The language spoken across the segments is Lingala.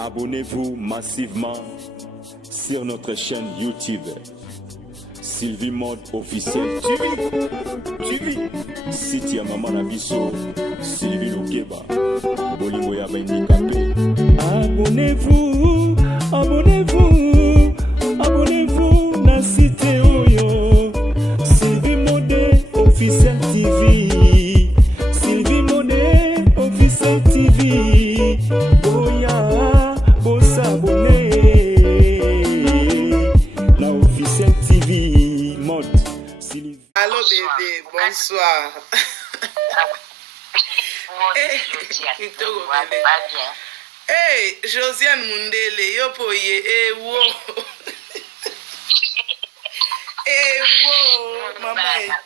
Abonnez-vous massivement sur notre chaîne YouTube. Sylvie Mode officiel TV. Site ya Maman Nabiso, Sylvie Lokeba. Bolingo ya handicapé. Abonnez-vous, abonnez-vous, abonnez-vous na site oyo. Sylvie Mode officiel TV. Sylvie Mode officiel TV. Boya, bossa abonné. La officiel TV Mode. Sylvie. Allô bébé, bonsoir. Hey, Josiane Mundele, yopoye, wo. Wo, maman.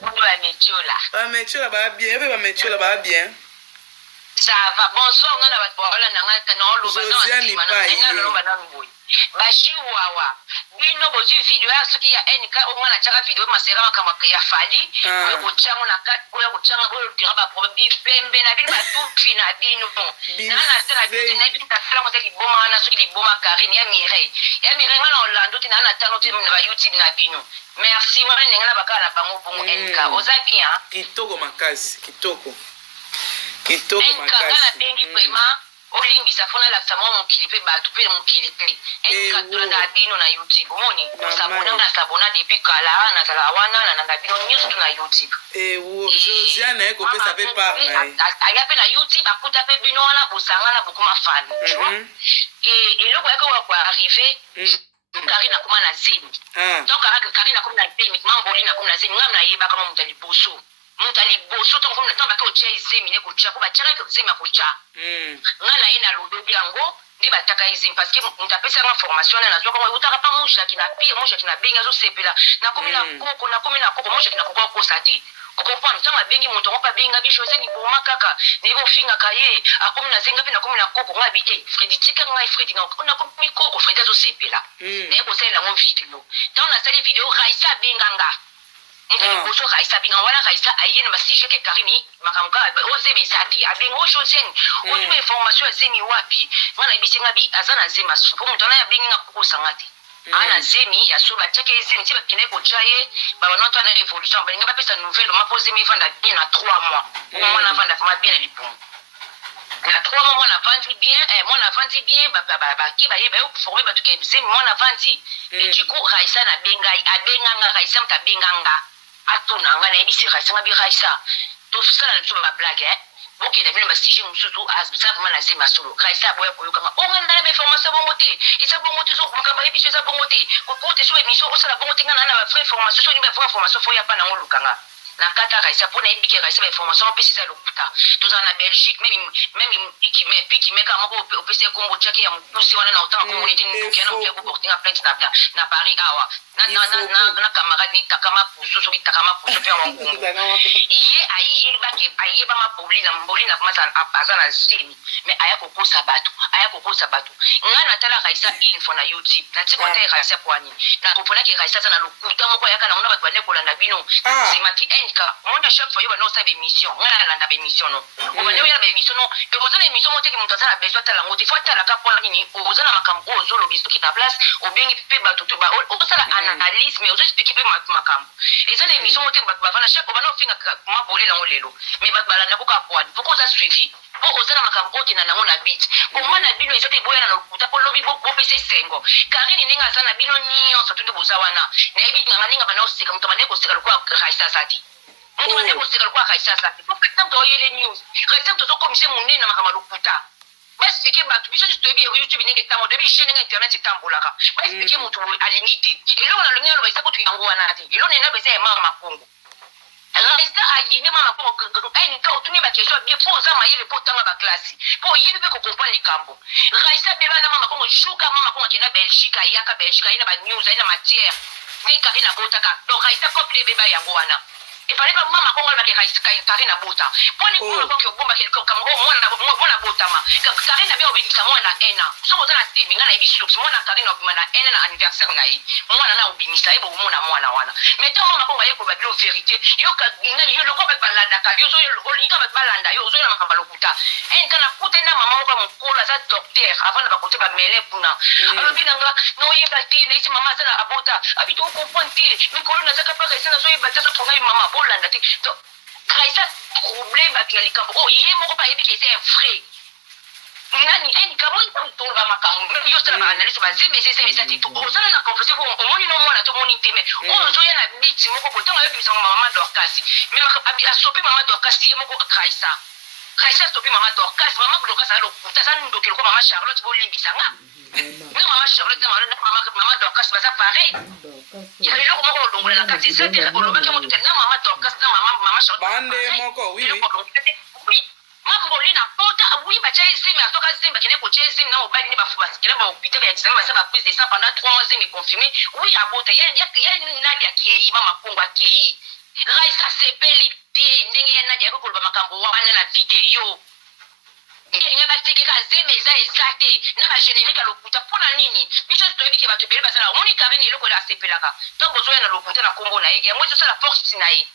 Bametiola ba bien, bametiola ba bien. Ça va, bonsoir, on a la parole, Josiane Paye. Bashiwawa bino bozi video ya soki ya NK omwana chaka video masera kama ya fali we kuchanga na kat we kuchanga we kiraba problem pembe na bino batufi na bino na tena bino na bino tasala mo teli boma na soki liboma Karine ya Mireille ngana Orlando tina na tano tena na YouTube na bino merci wana ngana bakala na bango bongo NK oza bien kitoko makasi kitoko makasi ngana bengi vraiment olimbisa fona la samo mon kilipe ba tupe mon kilipe en kadra da bino na YouTube moni sabona depuis kala na sala wana na bino news na YouTube wo Josiane eko pesa pe par na aya pe na YouTube akuta pe bino wana bosanga na bokuma fan tu vois et loko yako wa arriver Karine akoma na zeni donc Karine akoma na zeni mamboli na akoma na zeni ngamna yeba kama mutali boso tant comme le temps bako tcha izemi ne ko tcha ko ba tcha ko zemi ko tcha ngana ina lodobi yango ndi bataka izemi parce que mutapesa nga formation na zo ko utaka pa musha kina pire musha kina benga zo sepela na komi na koko musha kina koko ko sati ko comprendre tant abengi muto ko pa benga bi chose ni boma kaka ne bo finga kaye akomi na zenga pe na komi na koko ngabi Freddy tika ngai Freddy na komi koko Freddy zo sepela ne ko sala ngo video tant na sali video Raisa benganga Boso Raisa binga wala Raisa ayena masije ke Karine makamka oze bezati abingo Josiane ozu information azemi wapi wana ibisinga bi azana zema suko mutana ya binga ko sangati ana zemi ya so ba chake izini tiba kine ko chaye ba nota na evolution ba ngaba pesa nouvelle ma pose mi vanda bien na 3 mois mwana vanda kama bien libon na 3 mois mwana vandi bien mwana vandi bien ba ki ba yeba yo former ba tuke zemi mwana vandi et du coup Raisa na bengai abenganga Raisa mta benganga atona ngana ebisi Raisa ngabi Raisa to sala na ba blague boki da bino ba sije mususu azbisa kuma na zema solo Raisa boya koyoka nga ngana be formation bongote isa bongote so kuma ba ebisi isa bongote ko kote so emission o sala bongote ngana na ba vraie formation so ni ba vraie formation fo ya pa na ngolukanga na kata Raisa pona ebiki Raisa ba formation o pesi za lokuta to za na Belgique même piki me kama ko opesi kombo chake ya mkusi wana na utaka community ni kiana kwa portinga plainte na Paris awa na camarade ni takama puso so takama puso pe wangu ye ayeba ma mboli na kuma azana zini mais aya kokosa bato ngana tala Raisa info na YouTube na tiko ta Raisa kwani na kopona ke Raisa sana lokuta moko yaka na mona bato kolanda bino simaki enka mona chaque fois yo ba no sa émission ngana landa ba émission no o ba ne ya ba émission no e ozana émission mote ki mutazana besoin tala ngoti faut tala ka pona nini ozana makambo ozolo biso ki na place obengi pe bato to ba ozala analyse mais ozo expliquer pe makambo ezana émission mote bato bavana chaque o ba no finga ma boli na ngolelo mais bato balanda ko ka pona faut ko za suivi po ozana makambo ki na nango na bit ko mwana bino ezate boya na lokuta ko lobi bo pese sengo Karine ninga zana bino nyonso tunde bozawana na ebi nganga ninga bana osika mtomane ko sika kwa Raisa sati mtomane ko sika kwa Raisa sati ko kata oyele news Raisa to komise munene na makamalo kuta basi ke batu biso to ebi YouTube ninge tamo debi chaîne internet tambolaka basi ke mutu alimite elo na lunya lo isa ko tuyango wana ati elo nena bese mama makongo Raisa ayine mama ko ai nka utuni ba kesho bien poza mayele po tanga ba classe po yibi be ko comprendre kambo Raisa beba na mama ko shuka mama ko kena Belgique ayaka Belgique ina ba news ina matière ni Karine abotaka donc Raisa ko beba yango wana e fallait pas mama ko ngala ke Karine abota poni ko ko bomba ke ko kamo mwana botama Karine be obikisa mwana ena so ko tana teminga na ibisu mwana Karine obimana ena na anniversaire na yi mwana na obimisa ebo mwana wana mais to mama ko ngaye ko ba bilo vérité yo ka ngani yo loko ba balanda ka yo so yo lika ba balanda yo so na makamba lokuta en kana kuta na mama ko mkola baza docteur avant na bakote bamele mpuna alobi nanga noyeba te naisi mama aza na abota abi to comprendre te mikolo nazaka mpa Raisa nazoyeba te azotonga mama bolanda te Raisa trouble bato ya likambo oyo ye moko bayebi ke eza un vrai nani likambo toloba makambo yo osala baanalyse bazemesesa te ozala na conversation po omoni no mwana to omoni te me oyo ozoya na biti moko bo ntango ayebisanga mama Dorcas me asopi mama Dorcas ye moko Raisa asopi mama Dorcas aza lokuta aza ndokelo kwa mama Charlotte bolimbisanga na mama Charlotte na mama Dorcas baza pareil ya leloko moko olongola na kati eza te olobaki moto te na mama Dorcas na mama Charlotte bande moko oui mamboli na pota oui bacha ezemi atoka zemba kene ko chezemi na obali ne bafu basikela ba hôpital ya tizama basa ba prise de sang pendant 3 mois zemi confirmé oui abota ya Nadia Kiei mama Kongo Kiei Raisa sepeli te ndenge ya Nadia ko makambo wana na video ngenga batike ka zemi eza exacte na ba générique à lokuta pona nini biso toyebi ke bato bele basala omoni Karine eloko la sepelaka to bozoya na lokuta na Kongo na ye yango ça la force na ye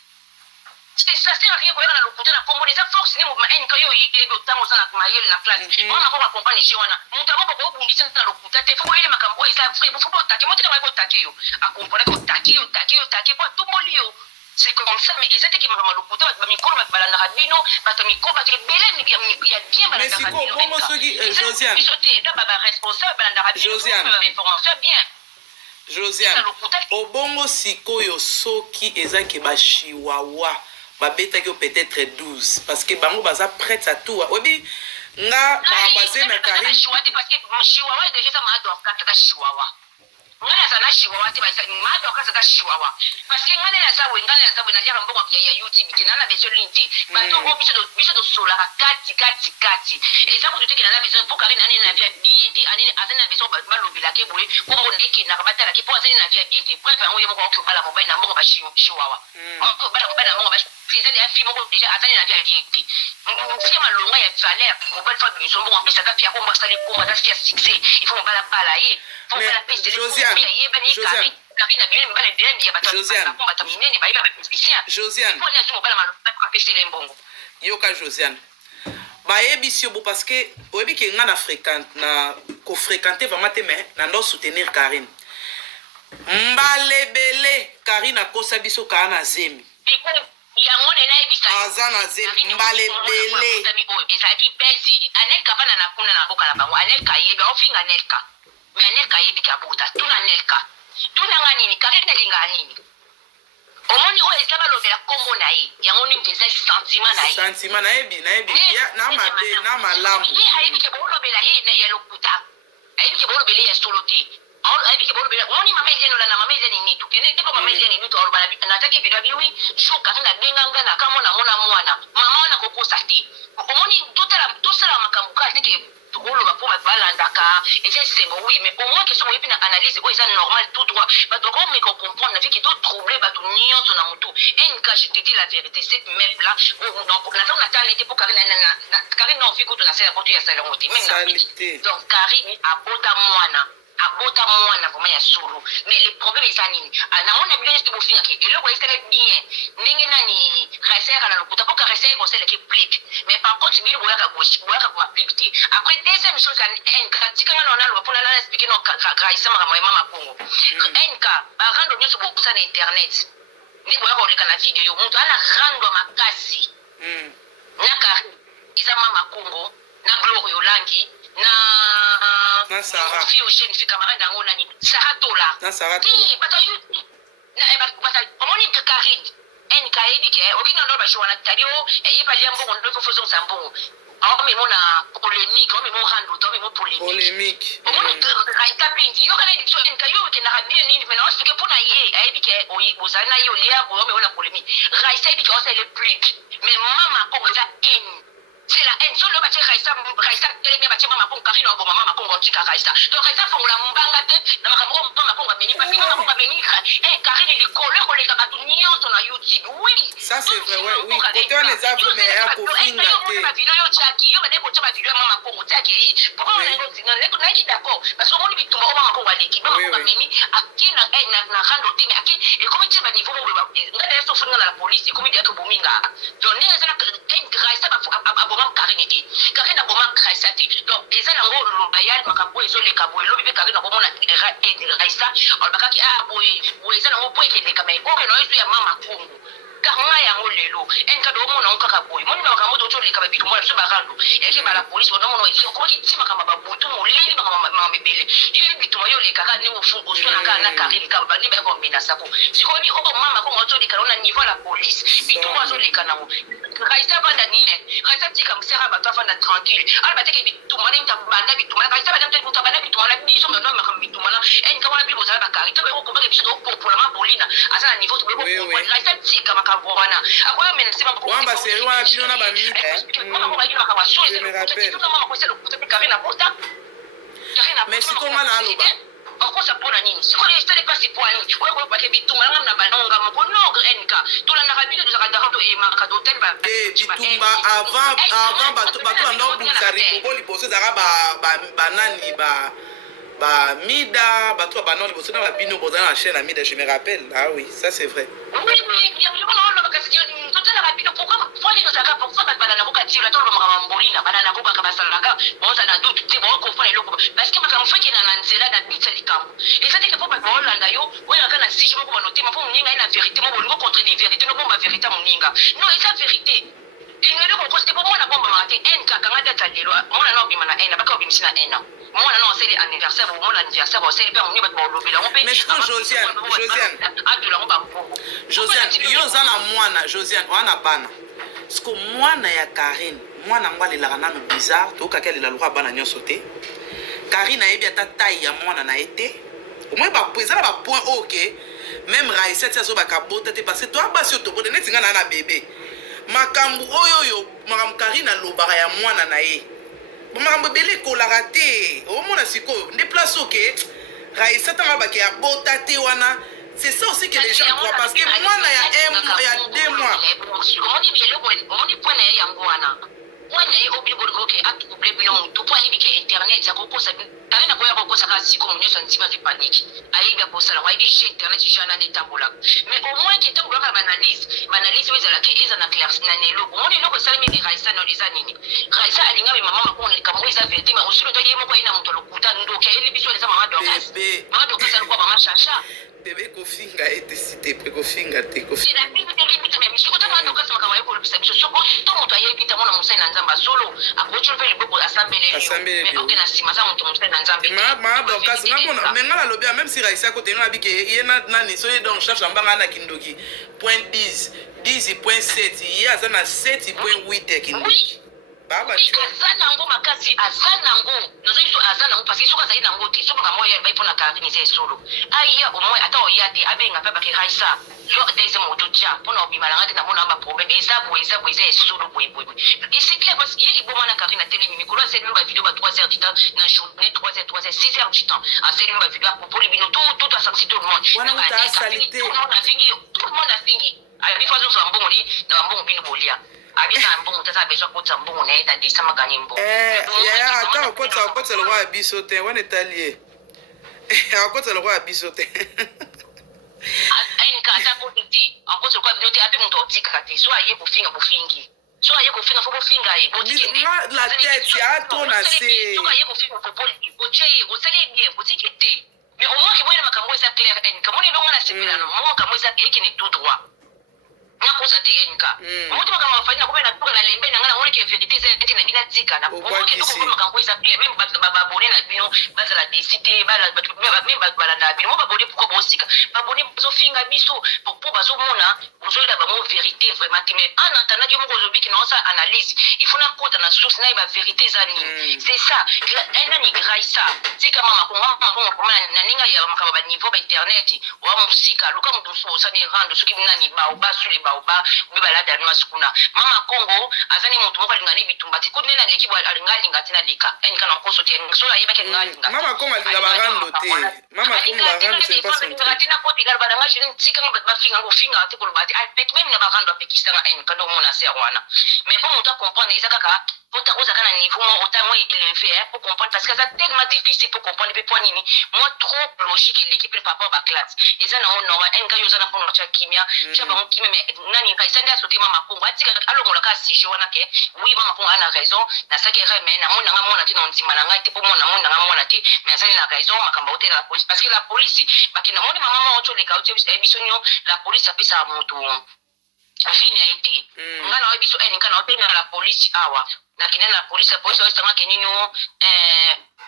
ça sert à rien qu'on ait dans le côté de la Congo. Les forces, les mouvements, quand il y a eu autant de maïel dans la classe, on a pas accompagné chez Wana. Mon travail pour vous dire dans le côté, il faut aller ma cambo et ça frère, il faut pas attaquer. Moi, tu n'as pas attaqué yo. À comprendre que attaquer quoi tout molio. C'est comme ça, mais ils étaient qui m'a le côté, bah micro, bah balanda rabino, bah ton micro, bah tu es belé, mais il y a bien balanda rabino. Mais c'est quoi, comment ceux qui, Josiane? Là, bah responsable balanda rabino, information bien. Josiane, obongo sikoyo soki ezaki ba chihuahua babetaki peut-être 12 parce que bango baza prête à tout obi nga babaze na Karine parce que chihuahua déjà ça m'a donc kata chihuahua ngana sana chihuahua te basa m'a donc kata chihuahua parce que ngana za we na jara mbongo ya YouTube kinana besoin linti bato ko biso do sola kati et ça pour te kinana besoin pour Karine ani na via bien ani azana besoin ba lobila ke boye ko mo ndeki na kabata la ke pour azana na via bien bref on yemo ko bala mobile na mbongo ba chihuahua on bala mobile na mbongo ba c'est des films déjà azana na via bien si malonga ya valeur ko ba fa biso mbongo en plus ça va faire pour ça les pour ça faire succès il faut bala bala ye faut bala peste Josiane yoka Josiane bayebisi yo bo parce que oyebi ke nga na fréquente na ko fréquenter vraiment te mais na ndo soutenir Karine mbalebele Karine akosa biso ka na zemi aza na zemi mbalebele ezalaki pesi anelka bana na kuna na boka na bango anelka yebi ofinga anelka mais anelka yebi ki abota tuna anelka tunanga nini Karine elinga nini omoni oyo eza balobela kombo na ye yango nini eza sentiment na ye na mabe na malamu ye ayebi ke bolobela ye ya lokuta ayebi ke bolobela ya solo te ayebi ke bolobela omoni mama ezenola na mama ezeni nitu kene te ko mama ezeni nitu alobala nataki video biwi jo Karine abenganga na kamona mwana mama wana kokosa te omoni tosala makambo ka te ke tukoloba po balandaka eza esengo oui mais au moins question oyebi na analyse oyo eza normal tout droit bato bakomeka comprendre na vie ke totrouble bato nyonso na motu nk je te dis la vérité cette meuf là nazango natala ete po Karine na ovi kutu nasala poto ya salongo te même na vie donc Karine abota mwana vraiment ya solo mais le problème eza nini namona bilo nyonso te bofingaki eloko esala bien ndenge nani Raisa yaka na lokuta mpo Raisa ekosalaki plique mais par contre bino boyaka koaplique te après deuxième chose nk tikanga na onaloba mpona nana explike no Raisa makambo ya mama Kongo nk barando nyonso bokosa na internet nde boyaka koleka na video moto ana rando makasi na Karine eza mama Kongo na Glory Olangi na Sarah fille au jeune fille camarade dango nani Sarah Tola bato yuti bata omoni Karine nk yebi ke okina ndo bashwana tadio eyipa liambongo ndo fofozo sambongo memo na polémique memo rando to memo polémique omoni Raisa pindi yo kana ndicho nk yo ke na rabie nini mais non c'est pour na ye ayebi ke ozana yo lia ko memo na polémique Raisa yebi ke osa le plus mais mama ko za c'est la haine solo bache Raisa telemi bache mama Kongo Karine ngo mama Kongo tika Raisa donc Raisa fongola mbanga te na makambo mama Kongo beni papi mama Kongo beni Karine likolo koleka batu nyonso na YouTube oui Ça c'est vrai, ouais, oui. Côté on les a vu, mais à Kofinga. Ma vidéo yo chaki, yo bade ko chama vidéo mama Congo chaki yi. Pourquoi on est aussi on est d'accord parce que on dit tout mama Congo aleki, mama Congo mimi akina na rando timi aki et comme tu ba niveau on ngala so funa la police comme dia ko bominga. Donc ne ezana en graisa ba aboma kariniti. Karina boma graisa ti. Donc ezana ngolo bayal makambo ezoleka boy lobi be karina bomona graisa on bakaki boy ezana ngo boy ke leka mais o no esu ya mama Congo. Karma yango lelo en ka do mona nkaka boy moni ba kamoto to leka ba bitu mona so ba rando e ke ba la police bona mona isi ko ki tima kama ba butu mo lili ba mama mebele yi bitu yo leka ka ne mo fu o so na ka na karili ka ba ni ba ko mbina sako siko bi o mama ko moto leka na niveau la police bitu mo so leka na mo kaisa banda ni kaisa tika msera ba to fana tranquille al ba teke bitu mona nta banda bitu mona kaisa ba nta buta banda bitu mona biso mo no ma bitu mona en ka wana bi bozala ba karito be ko ba biso do pour la polina asa na niveau to be ko kaisa tika Kawana. Akoyo menasema mko. Wamba seri wa bino na ba mita. Je me rappelle. Mais si konga na aloba. Okosa pona nini? Siko ni stade pas si poani. Kwa kwa pake bituma ngam na banonga mko no NK. Tula na rabilo de zakadara to e marka d'hôtel ba. Bitumba avant bato ando buzari ko liposo zaka ba nani ba mida bato ba non liposo na ba bino boza na chaîne Mida, je me rappelle. Ah oui, ça c'est vrai. Oui, il y a tout la rapide pourquoi faut les zaka pourquoi banana boka tira to lo makambolina banana boka kabasalaka bonza na doute te bon ko fona eloko parce que makamfo ki na nzela na bitsa likambo et ça te ke popa ko landa yo oya kana siki mo ko noter ma po muninga ina vérité mo bolingo contredire vérité no bomba vérité muninga non esa vérité ingelo ko poste po mona bomba mate en ka kanga data lelo mona no bimana en baka obimisina en mona no c'est anniversaire ou mona anniversaire ou c'est pas moni ba ko lobela mo pe mais Josiane yo zana mwana Josiane wana bana siko mwana ya Karine mwana ngwa lelaka nano bizarre to kaka lela lwa bana nyonso te Karine ayebi ata taille ya mwana na ete au moins ba ezala ba point OK même Raïssa tia so ba kabota te parce que toi basi to bode netinga na bébé makambu oyo makambu Karine alobaka ya mwana na ye makambu bele kolaka te omona siko nde place OK Raïssa tanga ba ke ya bota te wana. C'est ça aussi que les gens croient parce que moi, il y a 2 mois. Comment dit point yangoana. Moi, il oublie que à tout blé bilon, tout point il internet, ça cause ça. T'as rien à voir avec ça si comme nous sommes si panique. Aïe bien pour ça, on va dire internet si j'en ai des tambours. Mais au moins qui est pour la analyse oui ça la qui est en clair na nelo. On est là que ça me dit Raïssa no les anini. Raïssa alinga mais maman ko ni kama isa vérité mais aussi le doyer mo ko ina mutolo kuta ndo ke ili biso les mama dokas. Mama dokas alikuwa mama chacha. Bébé kofinga ete cité pe kofinga te kofinga. C'est la vie de limite même si ko tama dokas makawa ko lupisa biso soko to moto ayebita mona musena nzamba solo akocho pe libo assemblée mais okena sima za moto musena nzambe. Ma dokas ngamona mais ngala lobia même si Raïssa ko tenga bike yena nani so donc cherche mbanga na kindoki point 10.7 il a na 7.8 kindoki. Baba azana ngo makasi azana ngo nozo iso azana ngo parce que soka zaina ngo te soka moya ba ipona Karine ze solo aya o moya ata o yate abenga papa ke Raïssa yo deze moto tia pona obimala ngati na mona ma problème eza ze solo boy et c'est clair parce qu'il y a bon na Karine télé mikolo c'est une vidéo ba 3h du temps na journée 3h 6h du temps à c'est une vidéo pour les bino tout à sortir tout le monde wana uta salité tout le monde a fini a bi fazo so mbongo ni na mbongo bino bolia abisa mbongo tata besoin ko tambongo na eta de sama gani mbongo ya ata okota le roi biso te wana etalie akota le roi biso te ayi ka ata ko titi akota le roi biso te ape mto tika te so aye bufingi so aye kufinga fo bufinga ye botiki la tête ya to na se so aye kufinga fo poli bocheye bosele bien botiki te mais au moins que moi makambo eza clair en comme on ndonga na sepela no mo makambo eza eki ni tout droit nakosa te enka moto makambo afanya ko na buka na lembe na ngana ngone ke vérité c'est eti na bina tika na mo ke ko makambo eza clair même ba bone na bino baza la décider bala batu même ba balanda bino ba bone pourquoi bosika ba bone zo finga biso pour bazo mona bozo la ba mo vérité vraiment mais en attendant que mo ko zobi ki na sa analyse il faut na kota na source na ba vérité zani c'est ça elle ni Raïssa c'est kama makonga ko na ninga ya makaba ba niveau ba internet wa musika luka mutu so sa ni rando soki nani ba ba suli ba ube balada nwa sukuna mama Congo azani mutu moko alingani bitumba ti kudne na leki bwa alingali ngati na lika eni kana koso te so ayiba ke ngali ngati mama Congo alinga barando te mama Congo barando c'est pas son truc ngati na koti garba na ngashi ntika ngaba finga ngo finga ati ko bati alpeki même na barando apekisanga NK ndo mona ser wana mais pour monta comprendre eza kaka pota ozaka na niveau mo autant élevé pour comprendre parce que c'est tellement difficile pour comprendre pe point nini moi trop logique l'équipe le papa ba classe eza na ono NK yoza na pono cha kimia cha ba kimia mais nani ka isanda sote mama kongo atika alongola ka si wana ke oui mama kongo ana raison na saki mais na mona ngamona ti non timana ngai te pour mona mona ngamona ti mais ça na raison makamba hôtel la police parce que la police bakina moni mama mo to le ka bisonyo la police apesa moto vini a été ngana obiso eninka na otena la police awa na kinena la police osanga kenino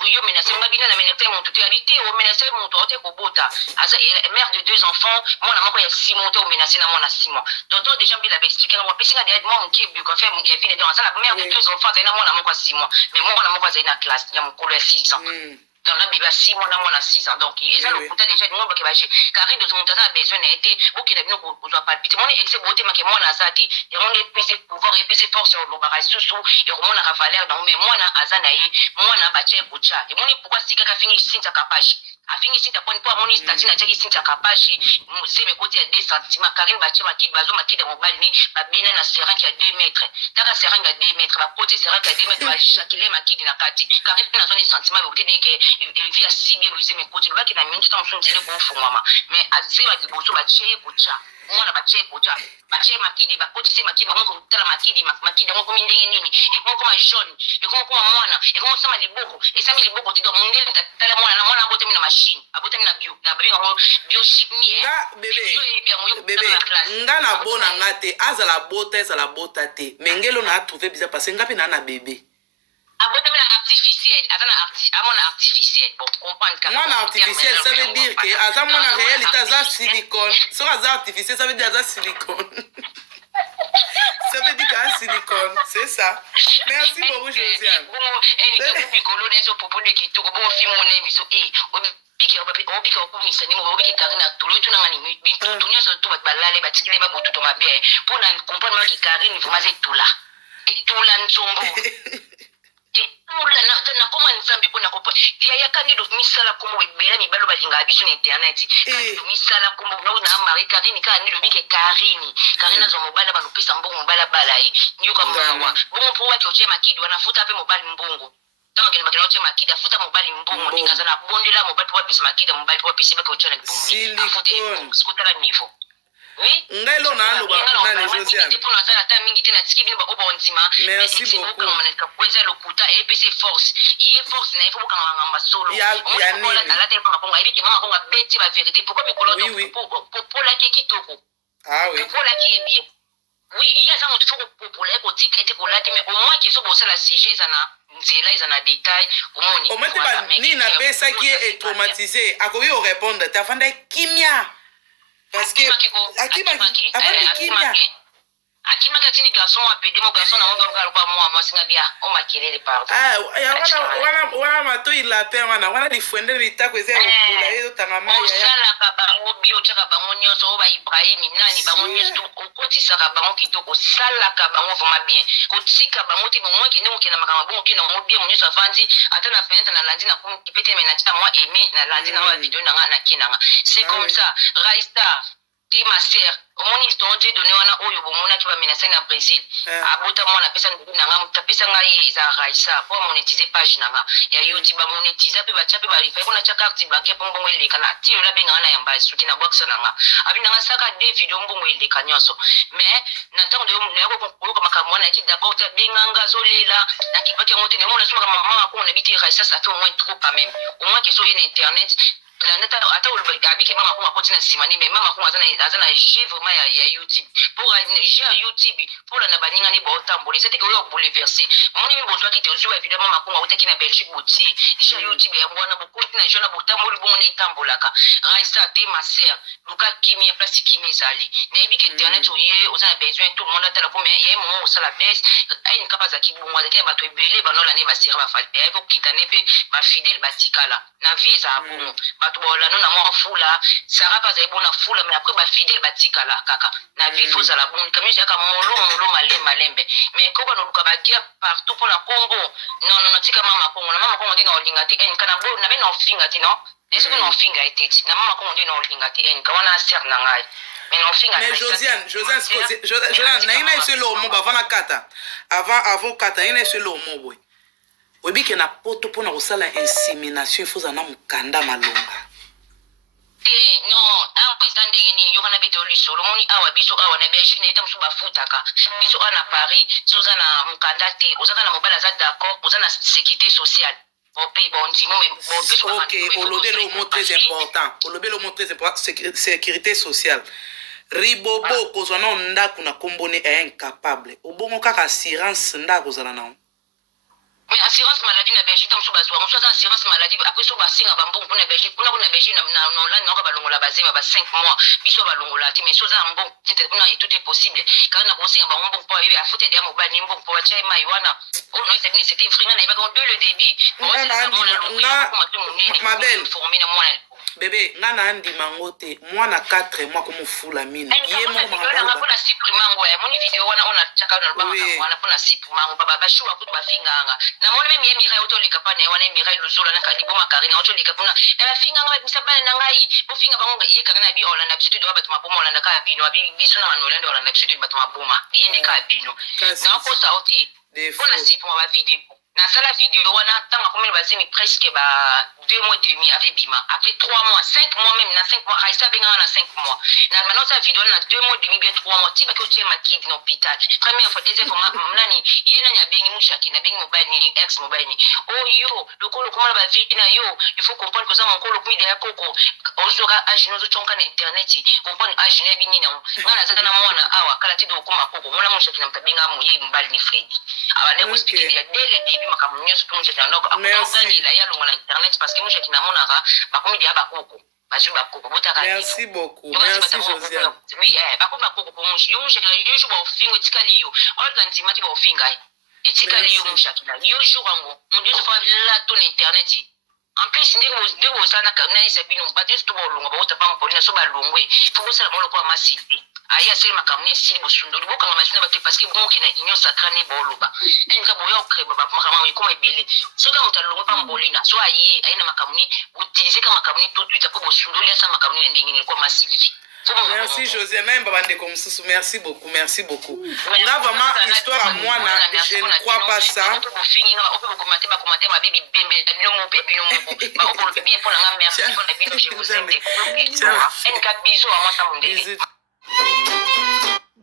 yo menacer ngabina na menacer moto te habité o menacer moto ote kobota asa mère de 2 enfants mona moko ya 6 mois o menacer na mona 6 mois tonton déjà bila ba expliquer na pesinga de moi mon kibu ko fait ya vini donc ça la mère de 2 enfants na mona moko 6 mois mais mona moko za ina classe ya mokolo ya 6 ans dans la Bible 6 mois na 6 ans donc ils ont le côté déjà de nombre qui va car de son temps a besoin été beaucoup de nous pour palpiter mon excès beauté ma que moi na zati et on est PC pouvoir et PC force au barrage sous et on a valeur dans mais moi na azanaï moi na bache bucha et mon pourquoi si kaka fini sinta kapage afini sinta poni pour mon statut na teki sinta kapage c'est mes côtés à 2 cm Karine bache ma kid bazo ma kid mobile ni ba bina na serin qui a 2 mètres taka serin à 2 mètres ba côté serin qui a 2 mètres ba chakile ma kid na kati Karine na zone sentiment beauté que via sibi vous mes côtés là qui na minute temps son télé pour fumama mais azeba diboso ba cheye kucha mwana ba cheye kucha ba cheye makidi ba côté c'est makidi ba ko tala makidi ngo mindenge nini et ko comme jaune et ko comme mwana et ko sama liboko et sama liboko ti do mundele tala mwana na mwana abote mina machine abote mina biochimie bébé nga na bona ngate azala bota te mengelo na trouver bizarre parce que ngapi na bébé abotamina artificiel azana amona artificiel bon comprendre mwana artificiel ça veut dire que aza mwana réel itaza silicone so aza artificiel ça veut dire aza silicone ça veut dire qu'un silicone c'est ça merci beaucoup Josiane obika okumisa ni mo obika Karine tolo tuna ngani bitu nyonso to balale batikile babutu to mabe pona comprendre ma ki Karine vraiment c'est tout là et tout là nzombo na koma nzambe pona kopo dia yakani do misala komo webela ni balo balinga biso na internet do misala komo na mari Karine ka ni do bike Karine zo mobala ba lupisa mbongo mobala balaye ndio kwa mwa bongo po wake ochema kidi wanafuta pe mobali mbongo kama kile bakina ochema kidi afuta mobali mbongo nikaza na bondela mobali po bisa makida mobali po pisi baka ochana mbongo afuta skutala nivo oui ngelo na alo ba na Josiane pour na za ta mingi tena tiki ba oba onzima merci beaucoup ka kweza lokuta et puis c'est force il force na il faut kanga masolo ya nini ala te pa konga ibi ke mama konga beti ba vérité pourquoi me kolo pour la ki kitoko ah oui pour la ki est bien oui il y a ça on faut pour la ko tika ete ko la te mais au moins que so bossa la sujet ça na nzela ils en a détail au moins au moins ba ni na pesa qui est traumatisé akoyi o répondre ta fanda kimia parce que akima katini garçon apede mo garçon na ngo kwa moi masinga bia o makelele pardon wana mato ila pe wana difwende bitako eze okula ezo tanga mai ya sala ka bango bio chaka bango nyonso ba Ibrahim nani bango nyonso okoti saka bango kitoko sala ka bango vraiment bien kotika bango ti mo ke ne okena makama bongo kina mo bien nyonso avandi ata na fenêtre na landi na ko pete mena ta moi aimer na landi na video na kinanga c'est comme ça Raista ti ma sœur omoni tonje donné wana oyo bomona ki ba menacer na Brésil abota mona pesa na nga mutapesa ngai za Raisa pour monétiser page na nga ya YouTube ba monétiser pe ba chape ba rifa ko na cha carte ba ke bongo ile kana ti la benga na yamba suki na box na nga abi na saka de video bongo ile kanyoso mais na tango de na ko ko makamwa na ki d'accord ta benga nga zolela na ki pake ngote ne mona suma kama mama ko na biti Raisa ça fait au moins trop quand même au moins que sur internet la neta ata abi ke mama ko makoti na simani mais mama ko azana j'ai vraiment ya YouTube pour j'ai YouTube pour la baninga ni ba tamboli c'était que yo bouleverser moni mi bozwa ki te ozo évidemment mama ko ngota ki na Belgique boti j'ai YouTube ya mwana bokoti na jona botamboli bon ni tambolaka Raisa te ma sœur luka kimi place kimi zali na ibi ke internet oye ozana besoin tout le monde atala ko mais yé mo osala best ai ni kapaza ki bongwa te ba to ebele ba nola ne ba sira ba falpe ai ko kitane pe ba fidèle batikala na vie za bongo bato bola no na mo fula sara pa za ibona fula mais après ba fidèle batikala kaka na vie faut za la bonne comme je ka molo malembe mais ko ba no luka ba dia partout pour la Congo non tika mama Congo ndi na olinga ti en kana bo na be na ofinga ti no est-ce que no ofinga etiti na mama Congo ndi na olinga ti en ka wana ser na ngai mais Josiane naina ese lo mo ba vana kata avant kata naina ese lo mo boy obi ke na poto pona kosala insémination faut za na mukanda malonga non awa eza ndenge nini yo kana beto lisolo moni awa biso awa na Belgique na eta musu bafutaka biso awa na Paris soza na mukanda te ozaka na mobile aza d'accord oza na sécurité sociale. Ok, olobelo mot très important. Olobelo mot très important, sécurité sociale. Ribobo kozwana ndako na kombone est incapable. Obongo kaka assurance ndako zala na. Mais assurance maladie na Belgique tam so bazwa. Moso assurance maladie après so basinga bambongo pour na Belgique. Pour na Belgique na Hollande na ka balongola bazema ba 5 mois. Biso balongola ti mais so za mbongo c'était tout est possible. Quand na kosinga ba mbongo pour bibi afute dia mobali mbongo pour cha mai wana. Oh non, c'était vraiment na ibaka de le débit. Ma belle bébé ngana ndima ngote mwana 4 mois comme fula mine yé mo mangala pona siprimango ya moni video wana ona chaka na lubanga wana pona siprimango baba bashuwa kutu bafinganga na moni meme yemi rai otolika pane wana yemi rai luzula na kadibo makarina otolika kuna ela finganga bisabana na ngai bofinga bango yé kana bi ola na bisu do batuma boma ola na ka bino abi bisu na manolendo ola na bisu do batuma boma yé ne ka bino na ko sauti pona siprimango ba video na sala vidéo wana tanga komela bazimi presque ba 2 mois et demi avec bima après 3 mois 5 mois même na 5 mois aisa benga na 5 mois na maintenant sa vidéo na 2 mois et demi bien 3 mois tiba ko tchema kid na hôpital première fois deuxième fois nani yena nya bengi mushaki na bengi mobile ni ex mobile ni oh yo lokolo komala ba vie na yo il faut comprendre que ça mon kolo kuide ya koko ozora agino zo chonka na internet comprendre agino bini na ngana zaka na mwana awa kala tido koma koko mona mushaki na mtabenga mu ye mbali ni Freddy abane ko speak ya dele makamunyo sipunje tanoko akugani la yalo ngala internet parce que moi j'ai kinamona ga bakomi dia bakoko bazu bakoko botaka merci beaucoup merci Josiane oui bakomi bakoko pour moi yo j'ai le jour ba ofingo tikali yo organise mati ba ofinga etikali yo mushakila yo jour ngo mon dieu fa la ton internet en plus ndego sana kana isa bino ba juste to bolonga ba otapa mpolina so balongwe faut que ça la moloko amasibi aya seli makamuni esili bosundoli bokanga masina bato parce que bonki na union sacrée boloba enka boyo kreba ba makamuni ikoma ebele soka mutalongo pa mbolina so ayi ayina makamuni utiliser ka makamuni tout de suite pour bosundoli asa makamuni ndingi ni kwa masivi. Merci José, même Babande comme Soussou, merci beaucoup. Là vraiment histoire à moi je ne crois pas ça.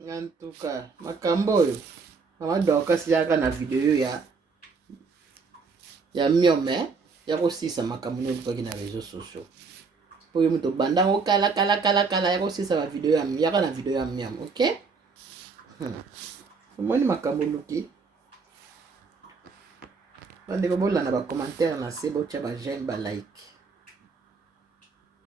En tout cas, makambo oyo mama Dorcas yaka na video ya miome ya kosisa makambo nokaki na réseaux sociaux. Oyo muto bandango kala ya kosisa ba video yaka na video ya miam, OK? Omoni makambo luki. Bande ko bola na ba commentaire na sebo cha ba j'aime ba like.